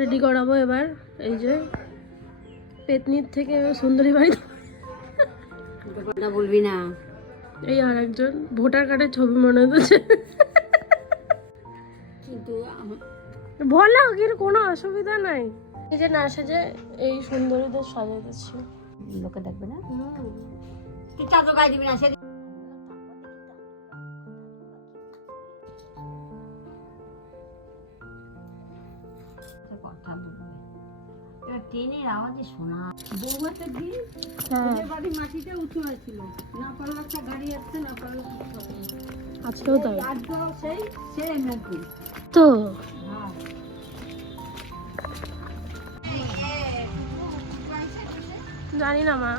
Ready করাবো এবার। এই যে পেতনির থেকে সুন্দরী বাড়ি। বলবি না। এই আর একজন ভোটার কার্ডের ছবি মনে হচ্ছে। বলা কিন্তু কোনো অসুবিধা নাই। এই যে না সেজে এই সুন্দরীদের সাজাতেছি লোকে দেখবে না? তুই চাদর গায়ে দিবি না সেদিন ট্রেনের আওয়াজে শোনা বৌমাটা দিন হ্যাঁ। বাড়ি উঁচু হয়েছিল। না পারলে একটা গাড়ি আসছে না পারলে আজকেও তাই। সেই তো হ্যাঁ। জানি না মা।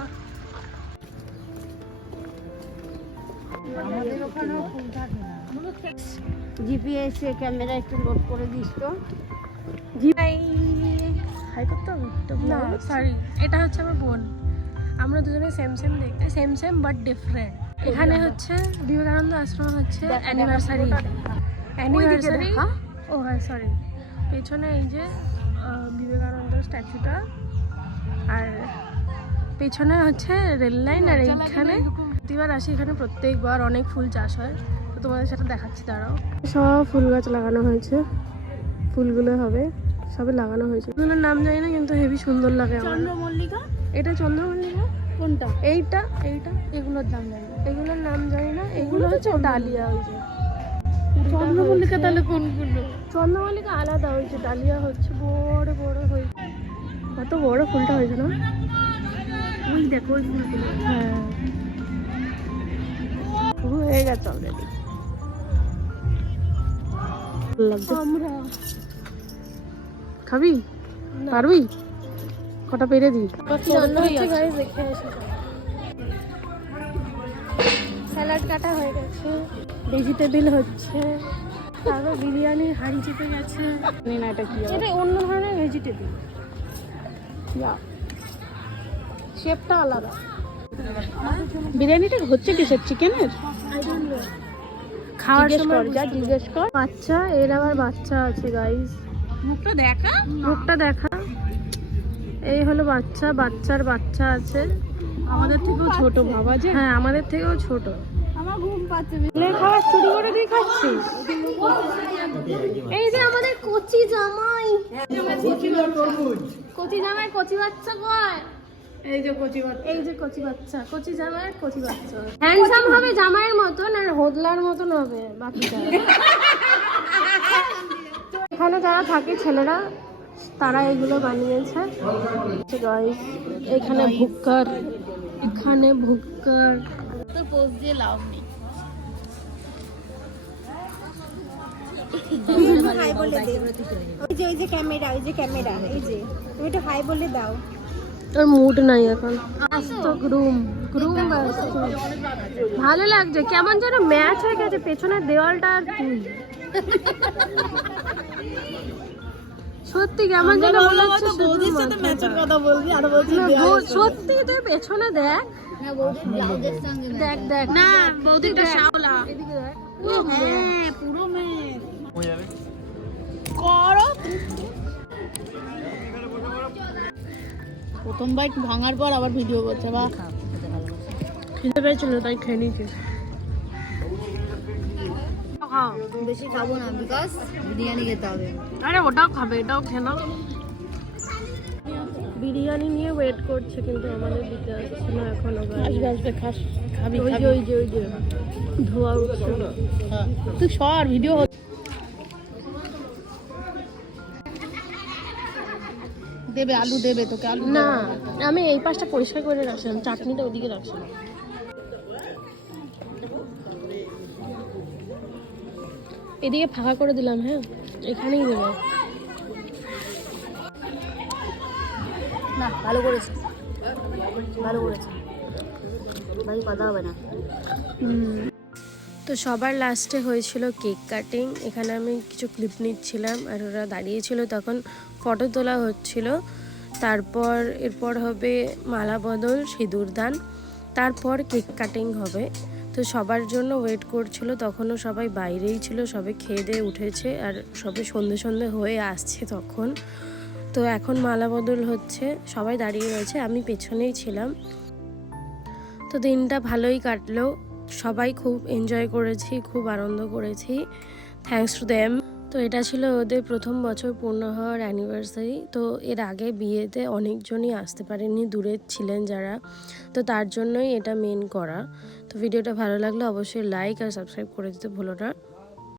জিপিএস ক্যামেরা একটু লোড করে দিস তো। জি ভাই হাই করতে হবে? না সরি এটা হচ্ছে আমার বোন। আমরা দুজনে সেম সেম দেখতে সেম সেম বাট ডিফারেন্ট এখানে হচ্ছে বিবেকানন্দ আশ্রম হচ্ছে অ্যানিভার্সারি অ্যানিভার্সারি ও হ্যাঁ সরি পেছনে এই যে বিবেকানন্দ স্ট্যাচুটা। আর পেছনে হচ্ছে রেল লাইন আর এইখানে প্রতিবার আসি এখানে প্রত্যেকবার অনেক ফুল চাষ হয়। তো তোমাদের সেটা দেখাচ্ছি দাঁড়াও। সব ফুল গাছ লাগানো হয়েছে। ফুলগুলো হবে। সবে লাগানো হয়েছে। ফুলের নাম জানি না কিন্তু হেভি সুন্দর লাগে আমার। চন্দ্রমল্লিকা? এটা চন্দ্রমল্লিকা? কোনটা? এইটা? এইটা? এগুলোর দাম জানি না। এগুলোর নাম জানি না এগুলো হচ্ছে ডালিয়া হয়েছে চন্দ্রমল্লিকা তাহলে কোনগুলো? চন্দ্রমল্লিকা আলাদা হয়েছে ডালিয়া হচ্ছে বড় বড় হয়েছে কত বড় ফুলটা হয়েছে না? ওই দেখো ওই ফুলগুলো। হ্যাঁ। শুরু হয়ে গেছে অলরেডি লাগছে আমরা খাবি? পারবি? কটা পেরে দি স্যালাড কাটা হয়ে গেছে। ভেজিটেবিল হচ্ছে। তারপর বিরিয়ানির হাঁড়ি চেপে গেছে। না এটা কি এটা অন্য ধরনের ভেজিটেবিল। শেপটা আলাদা। বিরিয়ানিটা হচ্ছে কিসের? চিকেনের? খাওয়ার জিজ্ঞেস সময় কর যা জিজ্ঞেস কর। বাচ্চা এর আবার বাচ্চা আছে গাইস মুখটা দেখা? মুখটা দেখা। এই হলো বাচ্চা বাচ্চার বাচ্চা আছে। আমাদের থেকেও ছোট বাবা যে। হ্যাঁ আমাদের থেকেও ছোট। আমার ঘুম পাচ্ছে ছেলের খাবার চুরি করে তুই খাচ্ছিস? এই যে আমাদের কচি জামাই। কচি জামাই কচি বাচ্চা কয়? এই যে কচি এই যে কচি বাচ্চা কচি জামাই কচি বাচ্চা। হ্যান্ডসাম হবে জামাইয়ের মতন আর হোদলার মতন হবে বাকিটা। এখানে যারা থাকে ছেলেরা তারা এগুলো বানিয়েছে। এখানে ভুক্কার এখানে ভুক্কার। তো পোজ দিয়ে লাভ নেই। হাই বলে দে। ওই যে ওই যে ক্যামেরা ওই যে ক্যামেরা এই যে। তুমি একটু হাই বলে দাও। তোর মুড নাই এখন। তো গ্রুম গ্রুম ভালো লাগছে। কেমন যেন ম্যাচ হয়ে গেছে পেছনের দেওয়ালটা আর তুই। সত্যি কেমন যেন মনে হচ্ছে শুধু মাথাটা। কথা বলবি আর বলছি সত্যি তুই পেছনে দেখ। দেখ দেখ। না বৌদিটা শাওলা এদিকে দেখ। হ্যাঁ পুরো মেয়ে প্রথম বাইক ভাঙার পর আবার ভিডিও করছে বা খিদে পেয়েছিল তাই খেয়ে নিয়েছি। খাও বেশি খাব না বিকজ বিরিয়ানি খেতে হবে। আরে ওটাও খাবে এটাও খেয়ে নাও। বিরিয়ানি নিয়ে ওয়েট করছে কিন্তু আমাদের দিতে আসছে না এখনও আসবে আসবে খাস খাবি ওই যে ওই যে ওই যে ধোয়া উঠছে। না তুই সর ভিডিও দেবে আলু দেবে তোকে আলু না আমি এই পাশটা পরিষ্কার করে রাখছিলাম চাটনিটা ওদিকে রাখছিলাম। এদিকে ফাঁকা করে দিলাম হ্যাঁ? এখানেই দেবো। না ভালো করেছে। ভালো করেছে। ভাই কথা হবে না। তো সবার লাস্টে হয়েছিল কেক কাটিং। এখানে আমি কিছু ক্লিপ নিচ্ছিলাম আর ওরা দাঁড়িয়েছিল তখন ফটো তোলা হচ্ছিল। তারপর এরপর হবে মালা বদল সিঁদুর দান। তারপর কেক কাটিং হবে। তো সবার জন্য ওয়েট করছিল, তখনও সবাই বাইরেই ছিল, সবে খেয়ে দিয়ে উঠেছে আর সবে সন্ধে সন্ধে হয়ে আসছে তখন। তো এখন মালা বদল হচ্ছে, সবাই দাঁড়িয়ে রয়েছে, আমি পেছনেই ছিলাম। তো দিনটা ভালোই কাটলো, সবাই খুব এনজয় করেছি, খুব আনন্দ করেছি। থ্যাংকস টু দেম তো এটা ছিল ওদের প্রথম বছর পূর্ণ হওয়ার অ্যানিভার্সারি তো এর আগে বিয়েতে অনেকজনই আসতে পারেনি দূরে ছিলেন যারা। তো তার জন্যই এটা মেন করা। তো ভিডিওটা ভালো লাগলে অবশ্যই লাইক আর সাবস্ক্রাইব করে দিতে ভুলো না।